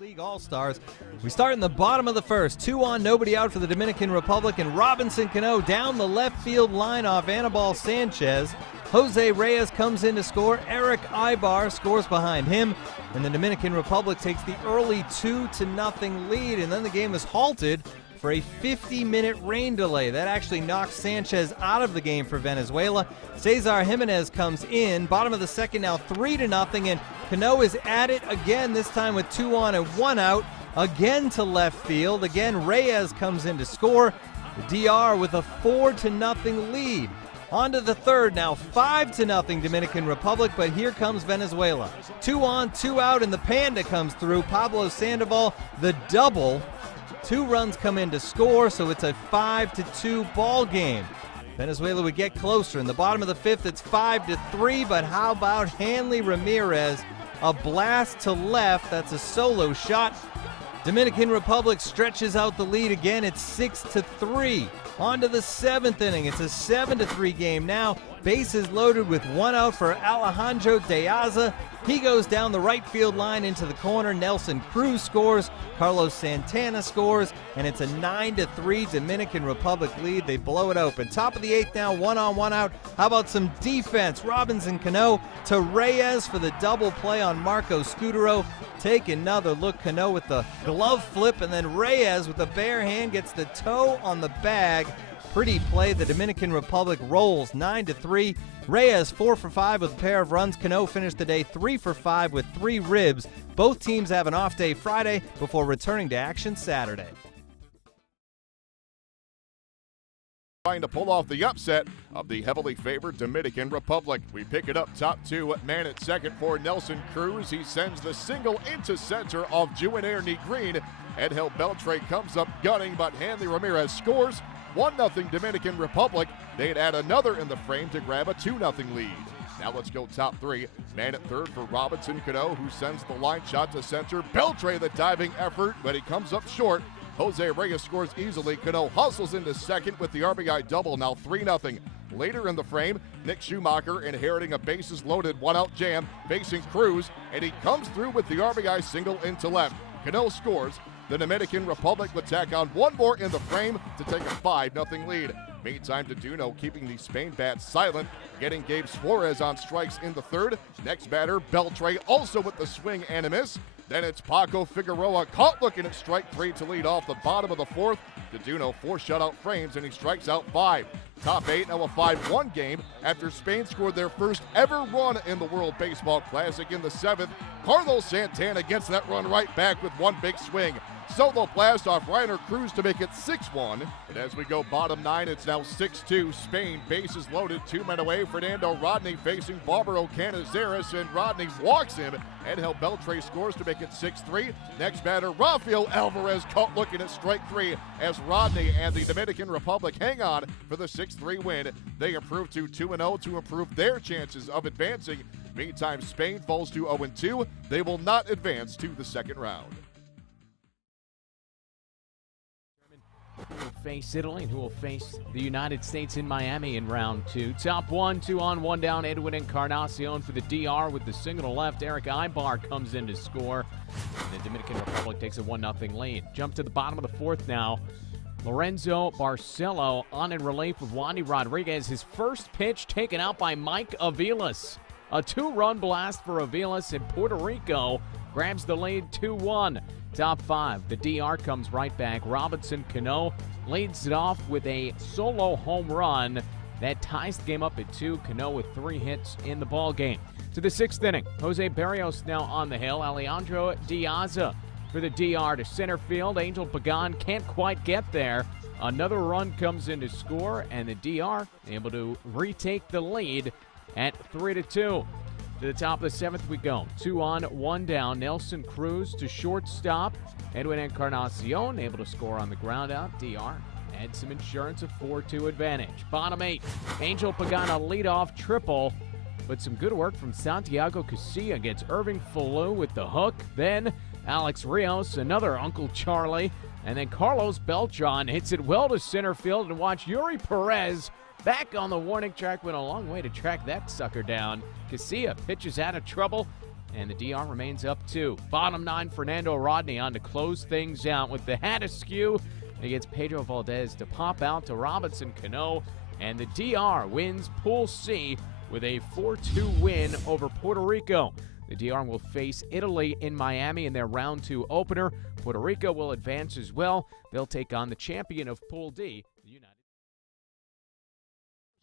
League All-Stars. We start in the bottom of the first. 2 on, nobody out for the Dominican Republic, and Robinson Cano down the left field line off Anibal Sanchez. Jose Reyes comes in to score. Eric Ibar scores behind him, and the Dominican Republic takes the early 2-0 lead, and then the game is halted for a 50-minute rain delay. That actually knocks Sanchez out of the game for Venezuela. Cesar Jimenez comes in. Bottom of the second now 3-0, and Cano is at it again, this time with 2 on and 1 out. Again to left field. Again, Reyes comes in to score. The DR with a 4-0 lead. On to the third now, 5-0 Dominican Republic, but here comes Venezuela. 2 on, 2 out, and the Panda comes through. Pablo Sandoval, the double. 2 runs come in to score, so it's a 5-2 ball game. Venezuela would get closer. In the bottom of the fifth, it's 5-3, but how about Hanley Ramirez? A blast to left. That's a solo shot. Dominican Republic stretches out the lead again. It's 6-3. On to the 7th inning. It's a 7-3 game now. Bases loaded with 1 out for Alejandro Deaza. He goes down the right field line into the corner. Nelson Cruz scores. Carlos Santana scores. And it's a 9-3 Dominican Republic lead. They blow it open. Top of the 8th now, 1 on, 1 out. How about some defense? Robinson Cano to Reyes for the double play on Marco Scudero. Take another look. Cano with the glove flip, and then Reyes with the bare hand gets the toe on the bag. Pretty play. The Dominican Republic rolls 9-3. Reyes 4 for 5 with a pair of runs. Cano finished the day 3 for 5 with 3 ribs. Both teams have an off day Friday before returning to action Saturday. Trying to pull off the upset of the heavily favored Dominican Republic. We pick it up top 2, man at second for Nelson Cruz. He sends the single into center of Juvenile Green. Edhel Beltre comes up gunning, but Hanley Ramirez scores. 1-0 Dominican Republic. They'd add another in the frame to grab a 2-0 lead. Now let's go top 3. Man at third for Robinson Cano, who sends the line shot to center. Beltre the diving effort, but he comes up short. Jose Reyes scores easily. Cano hustles into second with the RBI double, now 3-0. Later in the frame, Nick Schumacher inheriting a bases-loaded 1-out jam, facing Cruz, and he comes through with the RBI single into left. Cano scores. The Dominican Republic would tack on 1 more in the frame to take a 5-0 lead. Meantime, Deduno keeping the Spain bat silent, getting Gabe Suarez on strikes in the third. Next batter, Beltre, also with the swing and a miss. Then it's Paco Figueroa caught looking at strike 3 to lead off the bottom of the fourth. Deduno 4 shutout frames, and he strikes out 5. Top 8, now a 5-1 game after Spain scored their first ever run in the World Baseball Classic in the 7th. Carlos Santana gets that run right back with 1 big swing. Solo blast off Reiner Cruz to make it 6-1. And as we go bottom 9, it's now 6-2. Spain, bases loaded, 2 men away. Fernando Rodney facing Barbaro Canizares, and Rodney walks him. Edhel Beltre scores to make it 6-3. Next batter, Rafael Alvarez caught looking at strike 3 as Rodney and the Dominican Republic hang on for the 6-3 win. They improve to 2-0 to improve their chances of advancing. Meantime, Spain falls to 0-2. They will not advance to the second round. Who will face Italy and who will face the United States in Miami in round 2. Top 1, 2 on, 1 down. Edwin Encarnacion for the DR with the single to left. Eric Ibar comes in to score. And the Dominican Republic takes a 1-0 lead. Jump to the bottom of the fourth now. Lorenzo Barcelo on in relief with Wandy Rodriguez. His first pitch taken out by Mike Aviles. A 2-run blast for Aviles, and Puerto Rico grabs the lead 2-1. Top 5, the DR comes right back. Robinson Cano leads it off with a solo home run that ties the game up at 2. Cano with 3 hits in the ball game. To the 6th inning, Jose Barrios now on the hill. Alejandro Diaza for the DR to center field. Angel Pagan can't quite get there. Another run comes in to score, and the DR able to retake the lead at 3-2. To the top of the 7th we go. 2 on, 1 down. Nelson Cruz to shortstop. Edwin Encarnacion able to score on the ground out. DR adds some insurance, a 4-2 advantage. Bottom 8, Angel Pagana leadoff triple. But some good work from Santiago Casilla gets Irving Falou with the hook. Then Alex Rios, another Uncle Charlie. And then Carlos Beltran hits it well to center field. And watch Yuri Perez back on the warning track. Went a long way to track that sucker down. Casilla pitches out of trouble. and the DR remains up 2. Bottom 9, Fernando Rodney on to close things out with the hat askew. He gets Pedro Valdez to pop out to Robinson Cano, and the DR wins Pool C with a 4-2 win over Puerto Rico. The DR will face Italy in Miami in their round 2 opener. Puerto Rico will advance as well. They'll take on the champion of Pool D, the United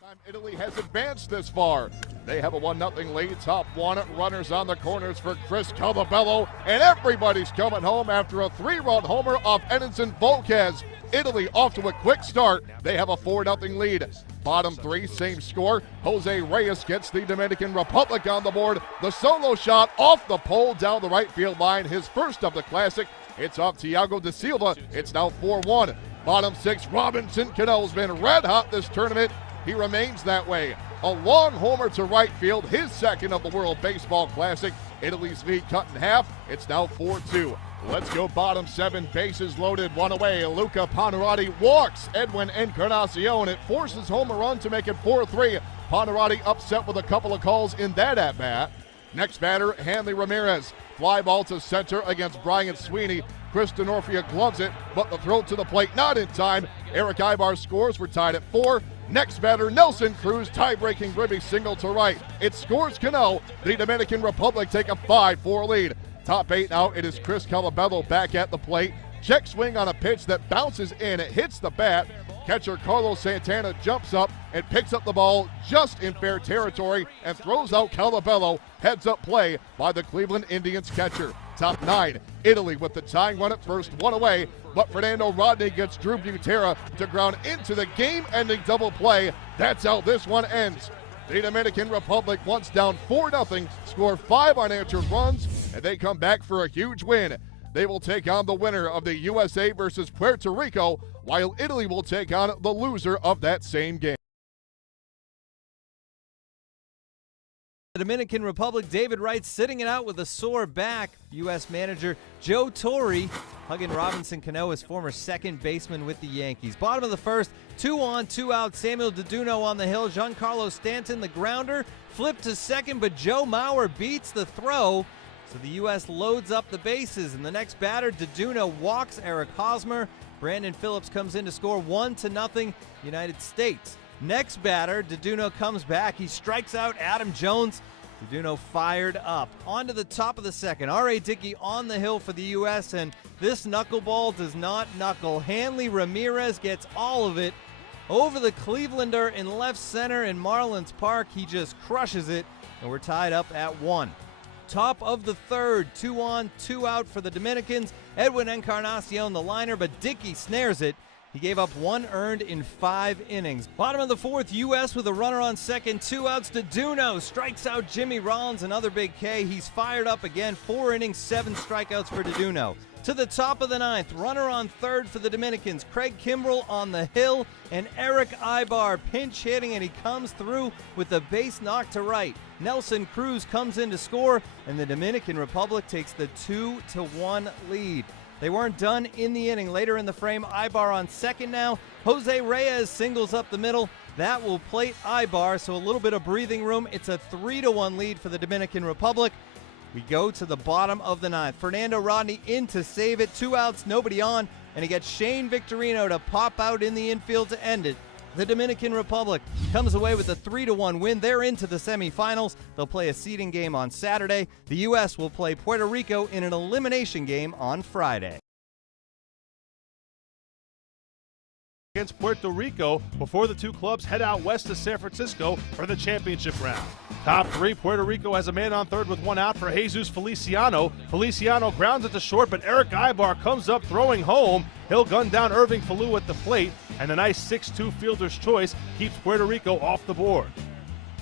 Time Italy has advanced this far. They have a 1-0 lead. Top 1 runners on the corners for Chris Calabello, and everybody's coming home after a 3-run homer off Edinson Volquez. Italy off to a quick start. They have a 4-0 lead. Bottom 3, same score. Jose Reyes gets the Dominican Republic on the board. The solo shot off the pole down the right field line, his first of the Classic. It's off Thiago da Silva. It's now 4-1. Bottom 6, Robinson Cano's been red hot this tournament. He remains that way. A long homer to right field, his second of the World Baseball Classic. Italy's lead cut in half. It's now 4-2. Let's go bottom 7, bases loaded, 1 away. Luca Panarotti walks Edwin Encarnacion. It forces home a run to make it 4-3. Panarotti upset with a couple of calls in that at-bat. Next batter, Hanley Ramirez. Fly ball to center against Brian Sweeney. Chris Denorfia gloves it, but the throw to the plate not in time. Eric Ibar scores. We're tied at 4. Next batter, Nelson Cruz, tie-breaking ribby single to right. It scores Cano. The Dominican Republic take a 5-4 lead. Top 8 now, it is Chris Calabello back at the plate. Check swing on a pitch that bounces in. It hits the bat. Catcher Carlos Santana jumps up and picks up the ball just in fair territory and throws out Calabello. Heads up play by the Cleveland Indians catcher. Top 9, Italy with the tying run at first, 1 away, but Fernando Rodney gets Drew Butera to ground into the game-ending double play. That's how this one ends. The Dominican Republic, once down 4-0, score 5 unanswered runs, and they come back for a huge win. They will take on the winner of the USA versus Puerto Rico, while Italy will take on the loser of that same game. The Dominican Republic, David Wright sitting it out with a sore back. U.S. manager Joe Torre hugging Robinson Cano, his former second baseman with the Yankees. Bottom of the first, 2 on, 2 out. Samuel Deduno on the hill. Giancarlo Stanton, the grounder, flipped to second, but Joe Mauer beats the throw. So the U.S. loads up the bases. And the next batter, Deduno walks Eric Hosmer. Brandon Phillips comes in to score 1-0 United States. Next batter, Deduno comes back. He strikes out Adam Jones. Deduno fired up. On to the top of the second. R.A. Dickey on the hill for the U.S., and this knuckleball does not knuckle. Hanley Ramirez gets all of it over the Clevelander in left center in Marlins Park. He just crushes it, and we're tied up at 1. Top of the third, 2 on, 2 out for the Dominicans. Edwin Encarnacion the liner, but Dickey snares it. He gave up 1 earned in 5 innings. Bottom of the fourth, U.S. with a runner on second, 2 outs. Deduno strikes out Jimmy Rollins, another big K. He's fired up again, 4 innings, 7 strikeouts for Deduno. To the top of the ninth, runner on third for the Dominicans. Craig Kimbrell on the hill, and Eric Ibar pinch hitting, and he comes through with the base knock to right. Nelson Cruz comes in to score, and the Dominican Republic takes the 2-1 lead. They weren't done in the inning. Later in the frame, Ibar on second now. Jose Reyes singles up the middle. That will plate Ibar, so a little bit of breathing room. It's a 3-1 lead for the Dominican Republic. We go to the bottom of the ninth. Fernando Rodney in to save it. 2 outs, nobody on, and he gets Shane Victorino to pop out in the infield to end it. The Dominican Republic comes away with a 3-1 win. They're into the semifinals. They'll play a seeding game on Saturday. The U.S. will play Puerto Rico in an elimination game on Friday. Against Puerto Rico before the two clubs head out west to San Francisco for the championship round. Top 3, Puerto Rico has a man on third with 1 out for Jesus Feliciano. Feliciano grounds it to short, but Eric Ibar comes up throwing home. He'll gun down Irving Falou at the plate, and a nice 6-2 fielder's choice keeps Puerto Rico off the board.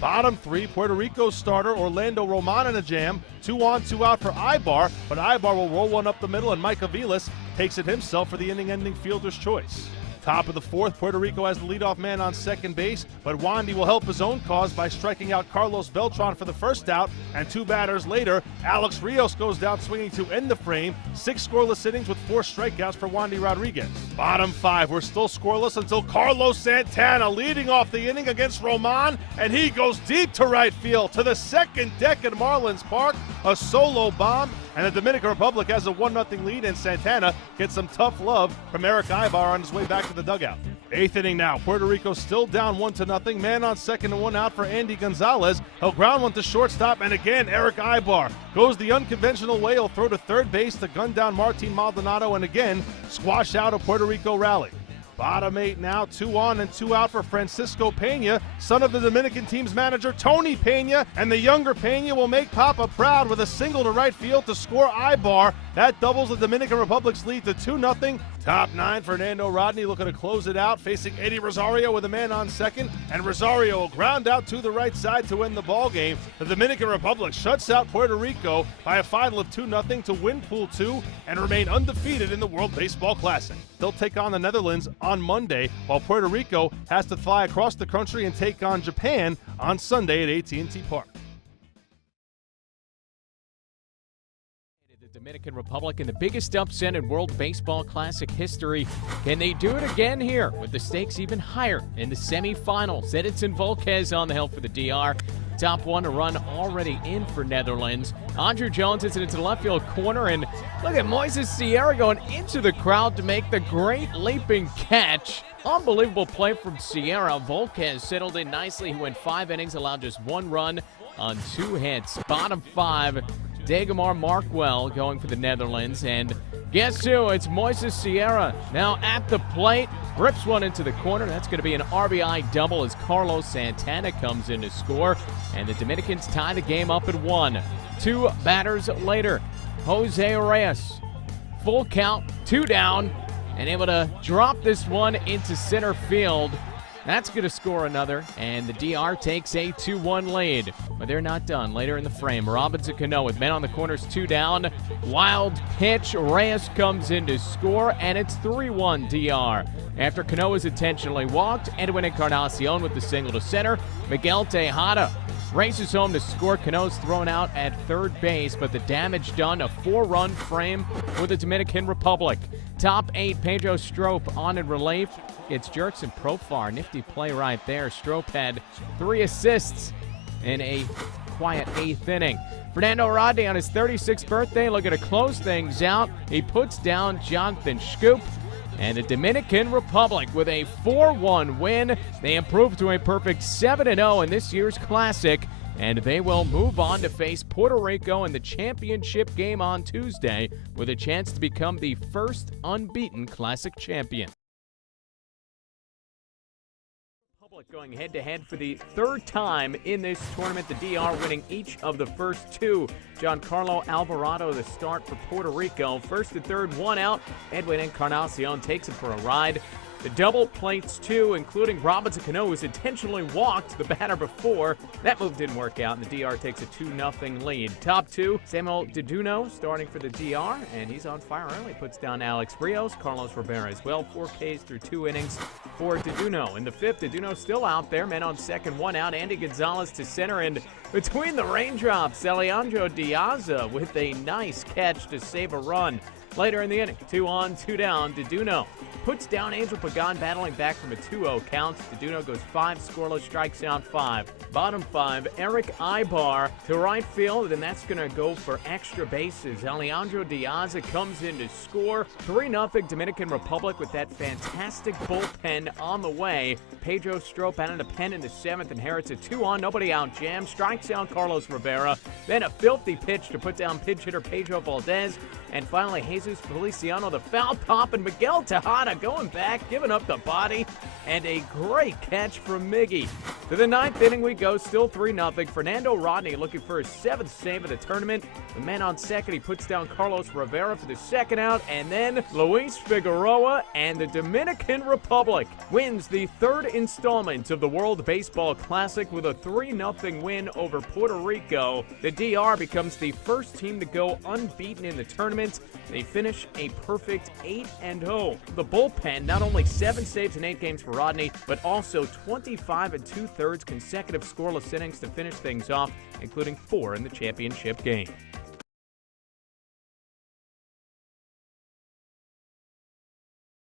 Bottom 3, Puerto Rico starter Orlando Roman in a jam. 2 on, 2 out for Ibar, but Ibar will roll one up the middle, and Mike Aviles takes it himself for the inning-ending fielder's choice. Top of the fourth, Puerto Rico has the leadoff man on second base, but Wandy will help his own cause by striking out Carlos Beltran for the first out, and 2 batters later, Alex Rios goes down swinging to end the frame. 6 scoreless innings with 4 strikeouts for Wandy Rodriguez. Bottom 5, we're still scoreless until Carlos Santana leading off the inning against Roman, and he goes deep to right field to the second deck at Marlins Park, a solo bomb, and the Dominican Republic has a 1-0 lead, and Santana gets some tough love from Eric Ibar on his way back to the dugout. 8th inning now, Puerto Rico still down 1-0, man on second and 1 out for Andy Gonzalez. He'll ground one to shortstop, and again Eric Ibar goes the unconventional way. He'll throw to third base to gun down Martin Maldonado, and again squash out a Puerto Rico rally. Bottom 8 now, 2 on and 2 out for Francisco Pena, son of the Dominican team's manager Tony Pena, and the younger Pena will make Papa proud with a single to right field to score Ibar. That doubles the Dominican Republic's lead to 2-0. Top 9, Fernando Rodney looking to close it out, facing Eddie Rosario with a man on second, and Rosario will ground out to the right side to win the ball game. The Dominican Republic shuts out Puerto Rico by a final of 2-0 to win Pool 2 and remain undefeated in the World Baseball Classic. They'll take on the Netherlands on Monday, while Puerto Rico has to fly across the country and take on Japan on Sunday at AT&T Park. The Dominican Republic in the biggest upset in World Baseball Classic history. Can they do it again here with the stakes even higher in the semifinals? Edinson Volquez on the hill for the DR. Top 1 to run already in for Netherlands. Andrew Jones hits it into the left field corner, and look at Moises Sierra going into the crowd to make the great leaping catch. Unbelievable play from Sierra. Volquez settled in nicely. He went 5 innings, allowed just 1 run on 2 hits. Bottom 5, Dagmar Markwell going for the Netherlands, and guess who? It's Moises Sierra now at the plate. Rips one into the corner. That's going to be an RBI double as Carlos Santana comes in to score, and the Dominicans tie the game up at 1. 2 batters later, Jose Reyes, full count, 2 down, and able to drop this one into center field. That's going to score another, and the DR takes a 2-1 lead. But they're not done. Later in the frame, Robinson Cano with men on the corners, 2 down. Wild pitch. Reyes comes in to score, and it's 3-1 DR. After Cano is intentionally walked, Edwin Encarnacion with the single to center. Miguel Tejada races home to score. Cano's thrown out at third base, but the damage done. A 4-run frame for the Dominican Republic. Top 8, Pedro Strop on in relief. It's Jerks and Profar. Nifty play right there. Strop had 3 assists in a quiet 8th inning. Fernando Rodney on his 36th birthday looking to close things out. He puts down Jonathan Scoop. And the Dominican Republic with a 4-1 win. They improve to a perfect 7-0 in this year's Classic. And they will move on to face Puerto Rico in the championship game on Tuesday with a chance to become the first unbeaten Classic champion. Going head-to-head for the 3rd time in this tournament. The DR winning each of the first 2. Giancarlo Alvarado the start for Puerto Rico. 1st to 3rd, 1 out. Edwin Encarnacion takes it for a ride. The double plates, 2, including Robinson Cano, who's intentionally walked the batter before. That move didn't work out, and the DR takes a 2-0 lead. Top 2, Samuel Deduno starting for the DR, and he's on fire early. Puts down Alex Rios, Carlos Rivera as well. 4 Ks through 2 innings for Deduno. In the 5th, Deduno still out there. Men on second, 1 out. Andy Gonzalez to center, and between the raindrops, Alejandro Diaz with a nice catch to save a run. Later in the inning, 2 on, 2 down. Deduno puts down Angel Pagan, battling back from a 2-0 count. Deduno goes 5 scoreless, strikes out 5. Bottom 5, Eric Ibar to right field, and that's going to go for extra bases. Alejandro Diaz comes in to score. 3-0 Dominican Republic with that fantastic bullpen on the way. Pedro Strop out of the pen in the 7th, inherits a 2-on, nobody out jam, strikes out Carlos Rivera. Then a filthy pitch to put down pinch hitter Pedro Valdez. And finally, Jesus Feliciano, the foul pop, and Miguel Tejada going back, giving up the body, and a great catch from Miggy. To the 9th inning we go, still 3-0. Fernando Rodney looking for his 7th save of the tournament. The man on second, he puts down Carlos Rivera for the 2nd out, and then Luis Figueroa, and the Dominican Republic wins the 3rd installment of the World Baseball Classic with a 3-0 win over over Puerto Rico. The DR becomes the first team to go unbeaten in the tournament. They finish a perfect 8-0. The bullpen, not only 7 saves in 8 games for Rodney, but also 25 2/3 consecutive scoreless innings to finish things off, including 4 in the championship game.